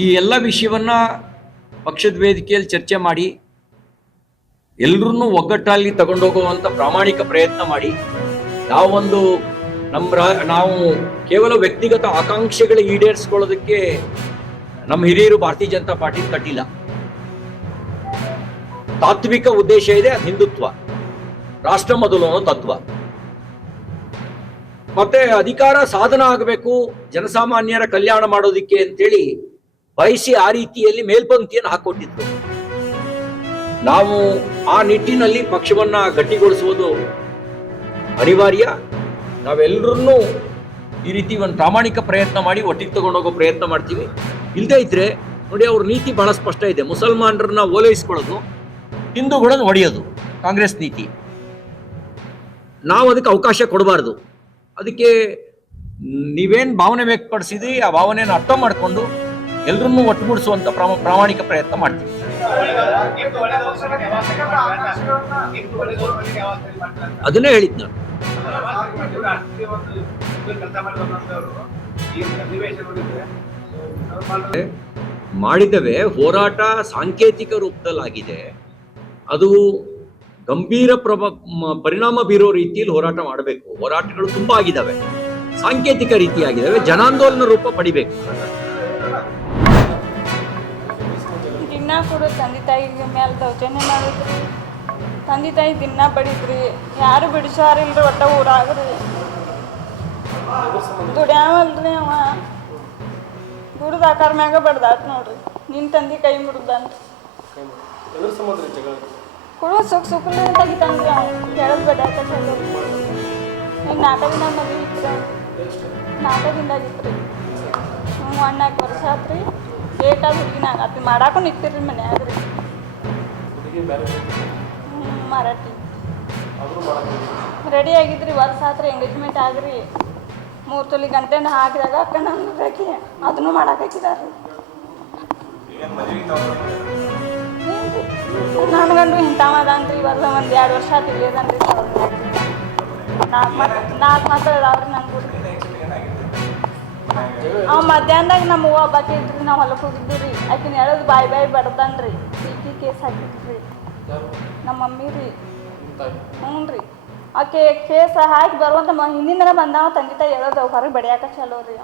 ಈ ಎಲ್ಲ ವಿಷಯವನ್ನ ಪಕ್ಷದ ವೇದಿಕೆಯಲ್ಲಿ ಚರ್ಚೆ ಮಾಡಿ ಎಲ್ಲರನ್ನೂ ಒಗ್ಗಟ್ಟಲ್ಲಿ ತಗೊಂಡೋಗುವಂತ ಪ್ರಾಮಾಣಿಕ ಪ್ರಯತ್ನ ಮಾಡಿ ನಾವೊಂದು ನಾವು ಕೇವಲ ವ್ಯಕ್ತಿಗತ ಆಕಾಂಕ್ಷೆಗಳ ಈಡೇರಿಸ್ಕೊಳ್ಳೋದಕ್ಕೆ ನಮ್ಮ ಹಿರಿಯರು ಭಾರತೀಯ ಜನತಾ ಪಾರ್ಟಿ ಕಟ್ಟಿಲ್ಲ. ತಾತ್ವಿಕ ಉದ್ದೇಶ ಇದೆ, ಹಿಂದುತ್ವ, ರಾಷ್ಟ್ರ ಮೊದಲು ಅನ್ನೋ ತತ್ವ. ಮತ್ತೆ ಅಧಿಕಾರ ಸಾಧನ ಆಗಬೇಕು, ಜನಸಾಮಾನ್ಯರ ಕಲ್ಯಾಣ ಮಾಡೋದಿಕ್ಕೆ ಅಂತೇಳಿ ಬಯಸಿ ಆ ರೀತಿಯಲ್ಲಿ ಮೇಲ್ಪಂಕ್ತಿಯನ್ನು ಹಾಕೊಟ್ಟಿದ್ರು. ನಾವು ಆ ನಿಟ್ಟಿನಲ್ಲಿ ಪಕ್ಷವನ್ನ ಗಟ್ಟಿಗೊಳಿಸುವುದು ಅನಿವಾರ್ಯ. ನಾವೆಲ್ಲರನ್ನೂ ಈ ರೀತಿ ಒಂದು ಪ್ರಾಮಾಣಿಕ ಪ್ರಯತ್ನ ಮಾಡಿ ಒಟ್ಟಿಗೆ ತಗೊಂಡೋಗೋ ಪ್ರಯತ್ನ ಮಾಡ್ತೀವಿ. ಇಲ್ಲದೇ ಇದ್ರೆ ನೋಡಿ, ಅವ್ರ ನೀತಿ ಬಹಳ ಸ್ಪಷ್ಟ ಇದೆ. ಮುಸಲ್ಮಾನರನ್ನ ಓಲೈಸ್ಕೊಳ್ಳೋದು, ಹಿಂದೂಗಳನ್ನು ಹೊಡೆಯೋದು ಕಾಂಗ್ರೆಸ್ ನೀತಿ. ನಾವು ಅದಕ್ಕೆ ಅವಕಾಶ ಕೊಡಬಾರ್ದು. ಅದಕ್ಕೆ ನೀವೇನು ಭಾವನೆ ವ್ಯಕ್ತಪಡಿಸಿದ್ರಿ ಆ ಭಾವನೆಯನ್ನು ಅರ್ಥ ಮಾಡಿಕೊಂಡು ಎಲ್ಲರನ್ನೂ ಒಟ್ಟುಗೂಡಿಸುವಂತ ಪ್ರಾಮಾಣಿಕ ಪ್ರಯತ್ನ ಮಾಡ್ತೀವಿ. ಅದನ್ನೇ ಹೇಳಿದ್ ನಾನು. ಮಾಡಿದವೆ ಹೋರಾಟ ಸಾಂಕೇತಿಕ ರೂಪದಲ್ಲಾಗಿದೆ. ಅದು ಗಂಭೀರ ಪರಿಣಾಮ ಬೀರೋ ರೀತಿಯಲ್ಲಿ ಹೋರಾಟ ಮಾಡಬೇಕು. ಹೋರಾಟಗಳು ತುಂಬಾ ಆಗಿದ್ದಾವೆ, ಸಾಂಕೇತಿಕ ರೀತಿಯಾಗಿದ್ದಾವೆ, ಜನಾಂದೋಲನ ರೂಪ ಪಡಿಬೇಕು. ದಿನ ಕೂಡ ತಂದೆ ತಾಯಿಗೆ ಮೇಲೆ ದೌರ್ಜನ್ಯ ಮಾಡಿದ್ರಿ, ತಂದೆ ತಾಯಿ ದಿನ ಬಡಿದ್ರಿ, ಯಾರು ಬಿಡಿಸಾರಿಲ್ರಿ. ಒಟ್ಟ ಊರಾಗ್ರಿ ದುಡ್ಯಾವಲ್ರಿ. ಅವ ದುಡ್ದು ಆಕಾರ ಮ್ಯಾಗ ಬಡ್ದಾತ್ ನೋಡ್ರಿ. ನಿನ್ನ ತಂದೆ ಕೈ ಮುಡ್ದಂತ ಕೂಡ ಸುಖಲೇ ತೆಗಿತಾನ್ರಿ. ಅವ್ನು ಕೇಳೋದು ಬಡ್ಯಾಕ ಈಗ 4 ದಿನ ಮದುವೆ ಇತ್ತು, 4 ದಿನದಾಗಿತ್ತು ರೀ. 1-4 ವರ್ಷ ಆತ್ರಿ. ಬೇಕಾದ ಹುಡುಗಿನಾಗ ಆತಿ ಮಾಡಾಕು ನಿಂತಿರ್ರಿ ಮನ್ಯಾಗ ರೀ. ಮರಾಠಿ ರೆಡಿ ಆಗಿದ್ರಿ. ವರ್ಷ ಆತ್ರಿ ಎಂಗೇಜ್ಮೆಂಟ್ ಆಗ್ರಿ. 3 ತೊಲಿ ಗಂಟೆನ ಹಾಕಿದಾಗ ಅಕ್ಕ ನಂಗೆ ಅದನ್ನು ಮಾಡಾಕಿದಾರ್ರಿ. ನನಗಂದು ಇಂಥವ ಅದಾನ್ರಿ. ಇವಾಗ 1-2 ವರ್ಷ ತಿಳಿಯದನ್ರಿ. 4 ಮಾತ್ರ ಅದಾವ್ರಿ ನಂಗೆ. ಅವ್ ಮಧ್ಯಾಹ್ನದಾಗ ನಮ್ಮ ಹೂವು ಹಬ್ಬಕ್ಕೆ ಇದ್ರಿ. ನಾವು ಹೊಲಕ್ಕೆ ಹೋಗಿದ್ವಿ ರೀ. ಆಕಿನ ಹೇಳೋದು ಬಾಯಿ ಬಡ್ದನ್ರಿ. ಈಕಿ ಕೇಸ್ ಹಾಕಿದ್ರಿ ನಮ್ಮ ಮಮ್ಮಿ ರೀ. ಹ್ಞೂ ರೀ. ಆಕೆ ಕೇಸ್ ಹಾಕಿ ಬರುವಂತ ಹಿಂದಿನ ದಿನ ಬಂದಾವ ತಂದೆ ತಾಯಿ ಹೇಳೋದು ಹೊರಗೆ ಬಡಿಯಾಕ ಚಲೋ ರೀ.